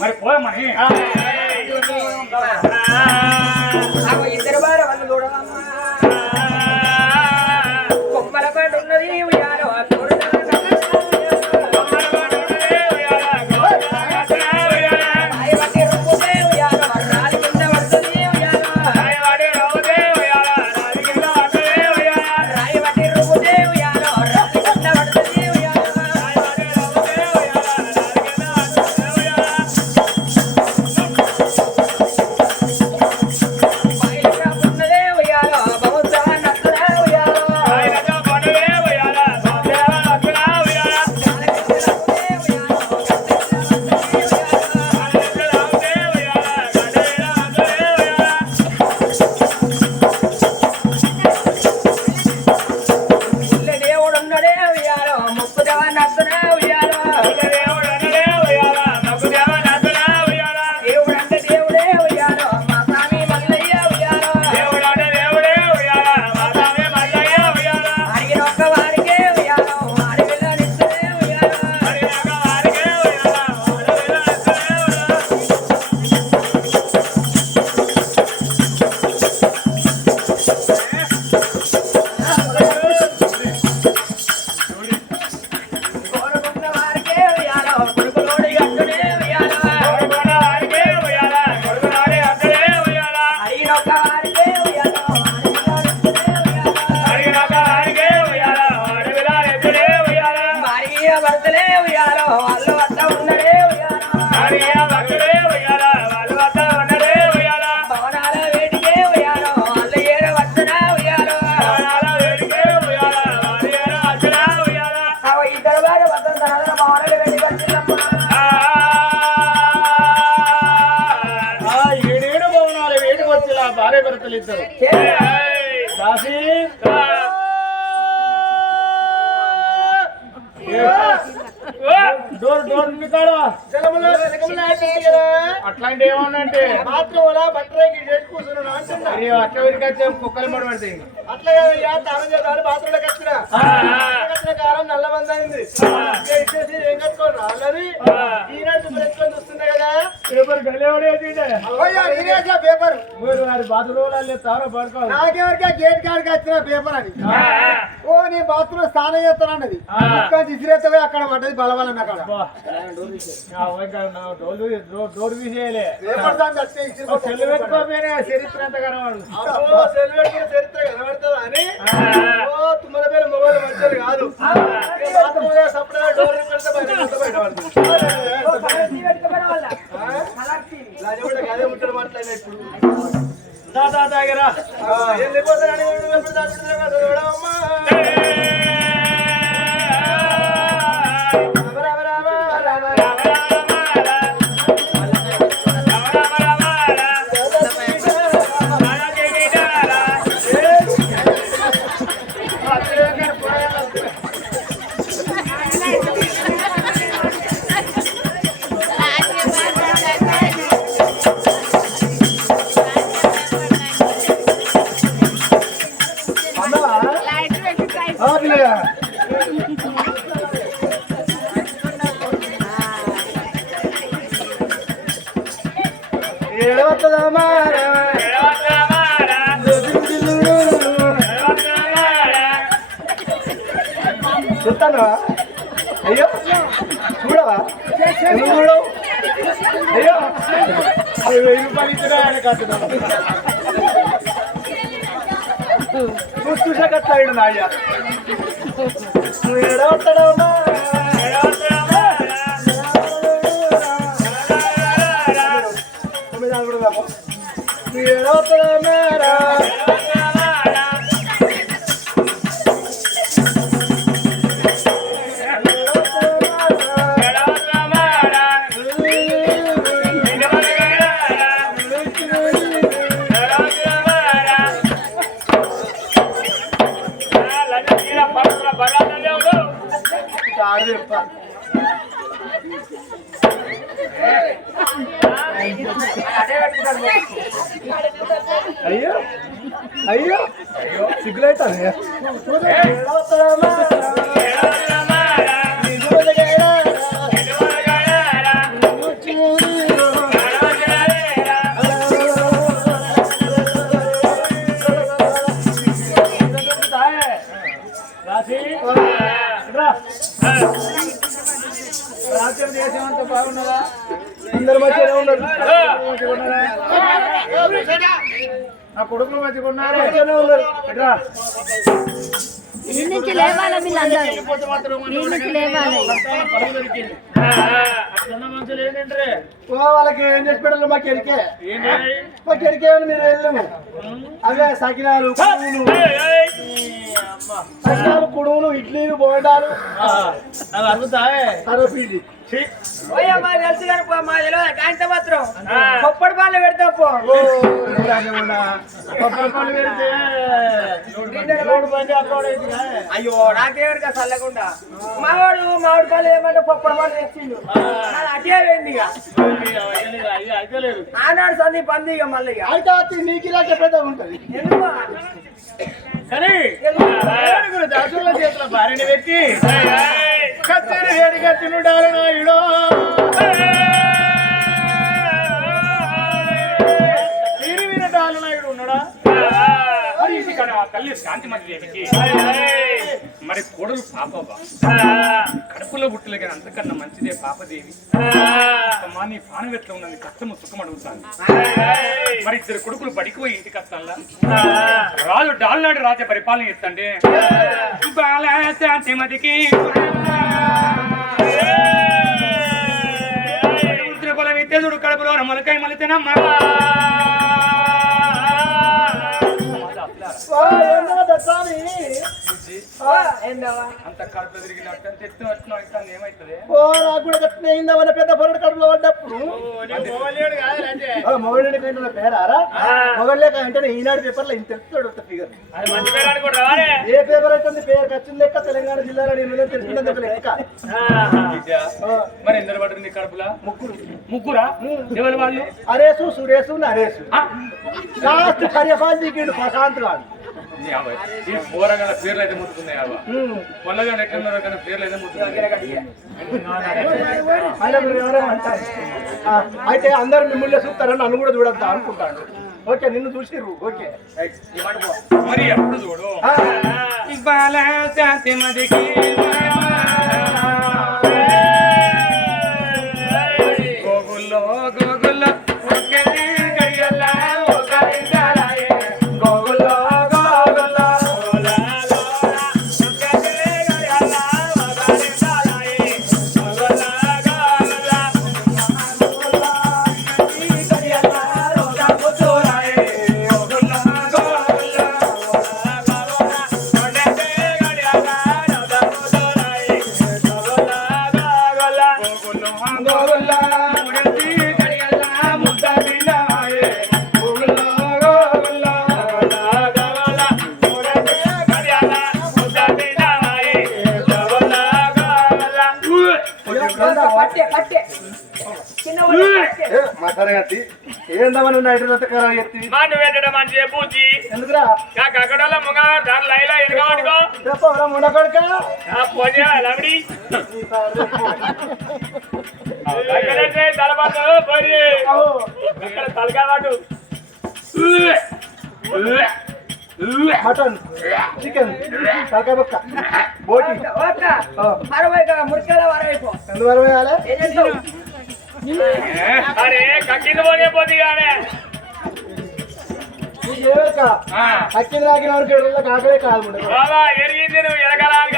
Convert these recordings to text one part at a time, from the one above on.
మరి పోదమ్మా ఉయ్యాలో వాళ్ళు వద్ద ఉన్నడే ఉయ్యాలో. రోడ్డు కాడ జలములో అట్లాంటి ఏమన్నంటే మాత్రం అలా బట్టరాకి చేసుకుంటున్నాను అంటున్నా. అట్లా ఉరికొచ్చే కుక్కలు పడబడతాయి అట్లా కాదయ్యా తాను చేద్దాను బాత్రూంలో కచ్చిన కచ్చిన కారం నల్ల బందైంది ఇచ్చేసి ఏం కట్టుకోండి అలాది ఈనాడు తెచ్చుకొని చూస్తున్నా పేపర్ గలేవడేసిండే పేపర్. మీరు వారి బాత్రూంలో గేట్ కాడికి వచ్చిన పేపర్ అది. ఓ నీ బాత్రూమ్ స్నానం చేస్తానన్నది. అక్కడ పడ్డది బలబలం చరిత్ర అంత కనబడు చరిత్ర కనబడుతుంది అని? చూసాకట్లాడు నాయ్యా నువ్వు ఎడవస్తాడవునా నువ్వు ఎడవస్తాడా ఆరు చెప్పాలి అయ్యో అయ్యో సిగ్గులైతే రాజ్యం దేశం అంతా బాగున్నదా అందరు మంచిగా ఉన్నారు నా కొడుకులు మంచిగా ఉన్నారు ఉన్నారు ఎట్లా నుంచి లేవాలి వీళ్ళందరూ. నుంచి ఓ, వాళ్ళకి ఏం చేసి పెట్టాలి మాకు ఎరికే. మాకు ఎరికే మీరు వెళ్ళము అవే సకినాలు కుడుములు. సకినాలు కుడుములు ఇడ్లీలు బోండాలు. మా తెలుసు కానీ మాత్రం. పొప్పడి పాలు పెడతాం అయ్యో నాకేమరికా చల్లకుండా. మావాడు మామిడి పాలు ఏమంటే పొప్పడి పాలు తెచ్చిండు. అటే పోయింది ఆనాడు సంది పంది ఇక మళ్ళీ ఇక. అయితే నీకు ఇలాగే పెద్ద ఉంటది. ఎందుకు? ఏడుగురు దాసుల చేతుల భార్యని పెట్టి కత్తిని వేడిగా తినుడారు నాయుడు. తీరి నాయుడు ఉన్నాడా మరి ఇక్కడ తల్లి మరి కోడలు పాపవ్వ కడుపులో పుట్టలే కానీ అంతకన్నా మంచిదే పాపదేవి అమ్మా నీ పానం ఎట్లా ఉన్నది కష్టము సుఖం అడుగుతాను మరి ఇద్దరు కొడుకులు బడికి పోయి ఇంటికి వస్తానులా రాజు డాల్నాడు రాజ్య పరిపాలన చేస్తండి బాల శాంతిమతికి త్రిపుల విద్యుడు కడుపులో మొలకై మలితేనమ్మా పెద్ద పొరడు కడుపులో పడ్డప్పుడు కంటే పేరారా ఈనాడు పేపర్లో ఇంత ఒక ఫిగర్. ఏ పేపర్ అయితే పేరు ఖర్చు లెక్క తెలంగాణ జిల్లాలో నేను తెలుసుకునేందుకు లెక్క మరి ఎందరు కడుపులా ముగ్గురు. ముగ్గురా ఎవరు వాళ్ళు అరేసు సురేసు నరేసు లాస్ట్ కర్యపాల్ దిగిండు ప్రశాంత్ గాడు యాభై. ఈ పేర్లు అయితే ముట్టుకున్నాయి అవ్వ పొల్లగా ఎట్లున్నారో కానీ పేర్లు అయితే ముట్టుకున్నాయి. అయితే అందరు మిమ్మల్ని చూస్తారని నన్ను కూడా చూడద్దా అనుకుంటాడు. ఓకే నిన్ను చూసిర్రు. ఓకే. మరి ఎప్పుడు చూడు? మాను పెట్టడం అంటే పూచి ఎందుకురా? అక్కడ ముంగ దాని లైలా ఎనకమాడుకో చెప్పరా మునకొడక ఆ పొజ లవడి. అక్కడైతే తలబాటు పడి ఇక్కడ తలకావాటు మటన్ చికెన్ తలకాయ బొక్క బోటి. ఓక. మరవై మురికల వరవైపో. ఏం చేస్తావు అరే కక్కింది పోనే పోతే కానీ నీకు ఏమేక అక్కింది రాకిన వరకు ఎడల కాకలే కాదు బాబా ఎరిగింది నువ్వు ఎరగలాలి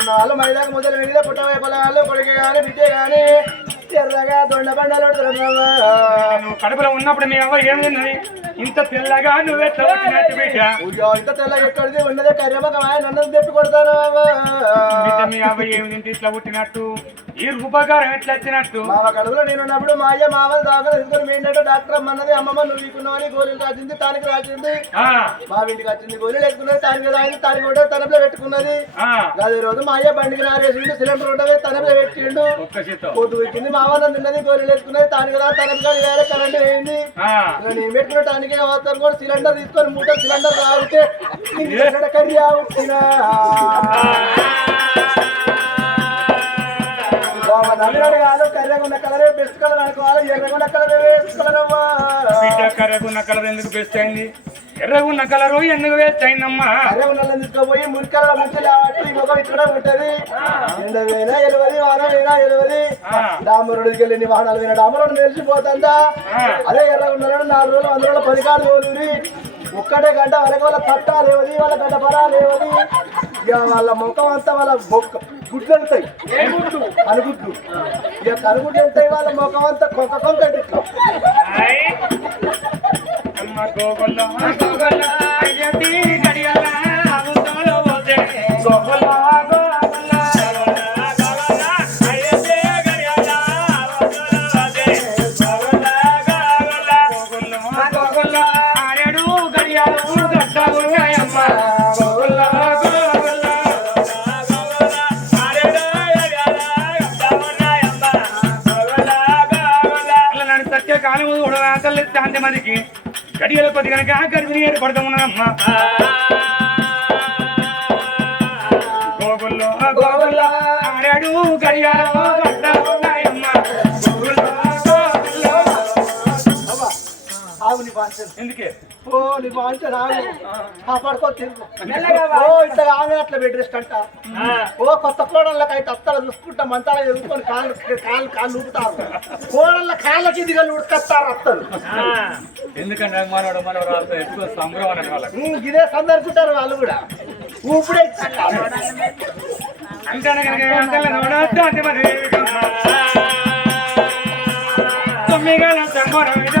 వాళ్ళు మైదాకు మొదలు వెళ్ళి పుట్టవే పొలాలు కొడుకే గాని బిడ్డే గాని. ఎర్రగా దొండ బండలు. నువ్వు కడుపులో ఉన్నప్పుడు మీ అవ్వ ఏం తిన్నది? ఇంత తెల్లగా ఉయ్యో, ఇంత తెల్లగా ఎక్కడిది? ఉన్నదే కర్రెమ్మకమాయ నన్ను తెప్పి బిడ్డ మీ అవ్వ ఏమి తింటే ఇట్లా పుట్టినట్టు. ఈ ఉపకారం ఎట్లా వచ్చినట్టు కడుపులో నేనున్నప్పుడు మా అయ్య మావ దాకా తీసుకొని ఏంటంటే డాక్టర్ అమ్మన్నది అమ్మమ్మ నువ్వు వీకున్నావని గోళీలు రాసింది తానికి రాసింది. మా ఇంటికి వచ్చింది గోళీలు ఎత్తుకున్నది తానికి రాయింది తానికి కూడా తనలో పెట్టుకున్నది. అదే రోజు మా అయ్య బండికి నారేసిండు సిలిండర్ ఉండవే తనలో పెట్టిండు. పొద్దు ఎక్కింది మా వాళ్ళ తిన్నది గోళీలు ఎత్తుకున్నది తానికి రా కానీ వేరే కరెంట్ వేయింది నేను పెట్టుకున్న టానికి అవసరం కూడా సిలిండర్ తీసుకొని మూట సిలిండర్ ఇంటి కర్రీ ఆగుతున్నా నల్లడు కాదు కర్రెగా ఉన్న కలరే బెస్ట్ కలర్ అనుకోవాలి. ఎర్రగా ఉన్న కలర్ బెస్ట్ కలర్ అవ్వా. బిడ్డ కర్రగున్న కలర్ ఎందుకు వేస్ట్ అయింది? ఎర్రగున్న కలరు ఎందుకు వేస్ట్ అయిందమ్మా? తీసుకుపోయి మురికల ముఖం ఇక్కడ ఉంటది. ఎలవది ఎలవది. డామరుడికి వెళ్ళి వాహనాలు వేనా డామరుడు తెలిసిపోతుందా ఆ. అదే ఎర్రగా ఉన్నాడు నాలుగు రోజులు వంద రోజులు పది ఒక్కటే గంట వరకు వాళ్ళ తట్ట లేవది వాళ్ళ గంట లేవది. ఇక వాళ్ళ ముఖం అంతా వాళ్ళ బొక్క గుడ్లు వెళ్తాయి. అనుగుడ్లు ఇక కనుగుడ్లు వెళ్తాయి వాళ్ళ ముఖం అంతా కొంక కొంక కొద్ది కనుక గర్భిణి ఏర్పడతా ఉన్నదమ్మా గోగుల్లో గోగుల్లో ఆడాడు గడియాలో ఎందుకే? ఓ నీ ఆగు. కాపాడుకో తిరుగు. ఓ ఇట్లా ఆమె అట్లా బెడ్ రెస్ట్ అంట. ఓ కొత్త కోడళ్ళకి అయితే అత్తలు చూసుకుంటా మంతాల ఎదుర్కొని కాళ్ళు కాళ్ళు కాళ్ళు ఊపుతారు. కోడళ్ళ కాళ్ళ కిందిగా ఉడకత్తారు అత్తలు. ఎందుకంటే మనవాడు మనవరాలతో ఎక్కువ సంబరం వాళ్ళకి. ఇదే సందర్శింటారు వాళ్ళు కూడా. ఊపిడే అంటే కనుక అంకల్ నోడొద్దు అంటే మరి. తొమ్మిగల సంబరం ఇది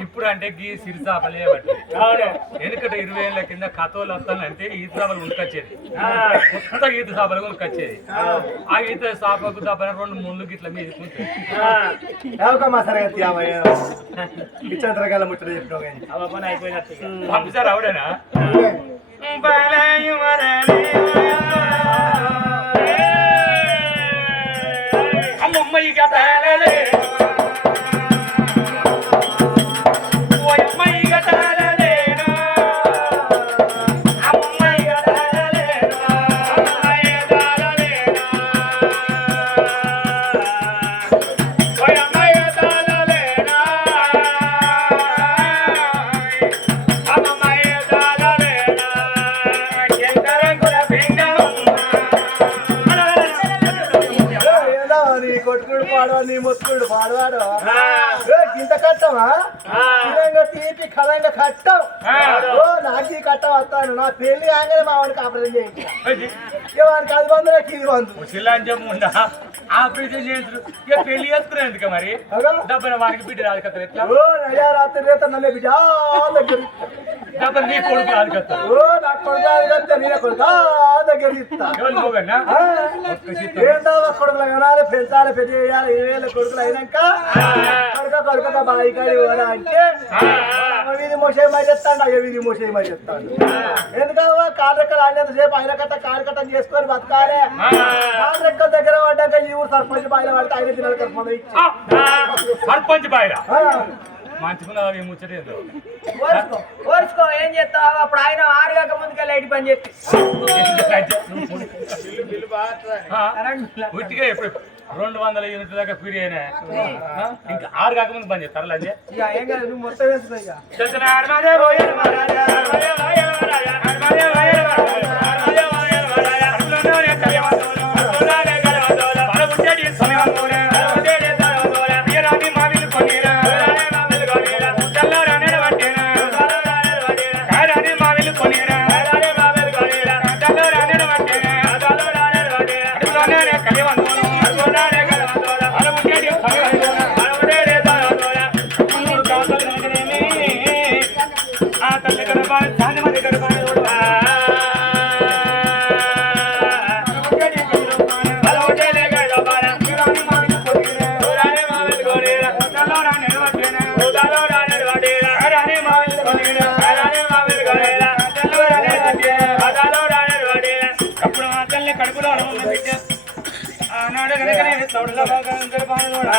ఇప్పుడు అంటే గీ సిరిసాపలే బట్టి వెనుకట ఇరవై ఏళ్ళ కింద కథలు వస్తానంటే ఈత చేపలు ఉనకొచ్చేది కొత్త ఈత చేపలు ఉనకొచ్చేది ఆ. ఈత చేపకు తప్పని రెండు ముళ్ళు గిట్ల మీద విచిత్రకాల ముచ్చట పంపిస్తారు ఆవిడేనా? బంధు నాకు ఇది బంధు ముసలాం చెప్పుండా ఆపరేషన్ చేస్తారు ఇక పెళ్ళి చేస్తున్నారు ఎందుకు మరి? డబ్బున వానికి బిడ్డ రాదు కదా రాత్రి రేత నన్ను బిడ్డ నీ కొడుకు కదా ఓ నా కొడుకు నీ కొడుకు దగ్గర ఇస్తా? ఏంటో కొడుకులు వినాలి పెంచాలి పెద్ద చేయాలి ఏ వేల కొడుకులు అయినాక కొడుక కొడుక బాయి కాడి పోరా అంటే వీధి మోసే మరి చెప్తాడు అయ్యో వీధి మోసే మరి చెప్తాడు ఎందుకంటే కాలు రెక్కలు ఆడినంత సేపు ఆయన కట్ట కాలు కట్టం చేసుకొని బతకాలి కాలు రెక్కల దగ్గర పడ్డాక ఈ ఊరు సర్పంచ్ బాయిల పడితే ఆయన కర్మ ఇచ్చి సర్పంచ్ బాయిరా మంచిగున్నదా మేము ముచ్చటేదో ఓర్చుకో ఏం చేస్తావు? అప్పుడు ఆయన ఆరుగాక ముందుకే లైట్ పని చెప్పి ఉట్టిగా ఎప్పుడు రెండు వందల యూనిట్ దాకా ఫ్రీ అయినా. ఇంకా ఆరు కాకముందు పని చేస్తారు లంజే? ఏం కాదు నువ్వు మొత్తం వేసుకో గణగణగణ సౌడల గంగర్భానుడా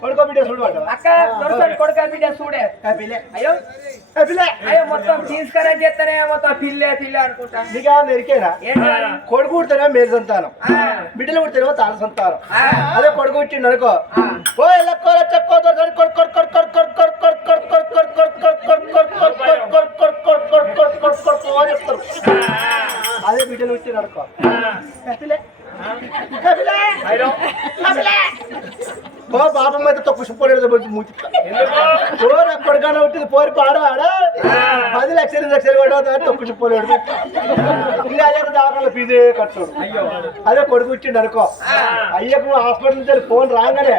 కొడుకో బిడ్డ చూడు అక్క నడుస్తాడు కొడుక బిడ్డ చూడే అయ్యో అయ్యో మొత్తం తీసుకురా చేస్తానే మొత్తం పిల్లే పిల్లే అనుకుంటా నీకా మెరికేనా కొడుకు పుడితేనే మేరు సంతానం బిడ్డలు పుడితేనే తాను సంతానం అదే కొడుకు పుట్టిండు అనుకో ఓ ఎలక్కో చెక్కో అదే బిడ్డలు పుట్టిండు అనుకో ఓ పాపం అయితే తొక్కు సుప్పలేదు ఓ నాకు కొడుకానే ఉంటుంది పోరి పాడు ఆడ. పది లక్షలు లక్షలు పడవద్దు తొక్కు సుప్పలేడు ఇంకా అదే దాఖలు ఫీజు కట్టు. అదే కొడుకు ఇచ్చిండు అనుకో. అయ్యకు హాస్పిటల్ నుంచి ఫోన్ రాగానే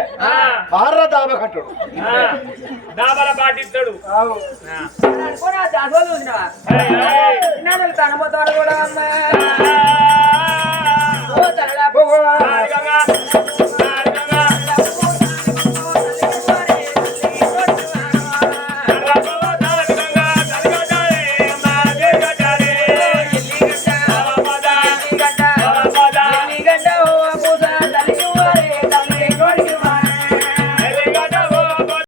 బారా దాబా కట్టుడు. దాబాల పాటిస్తాడు. తన కూడా భగవాన్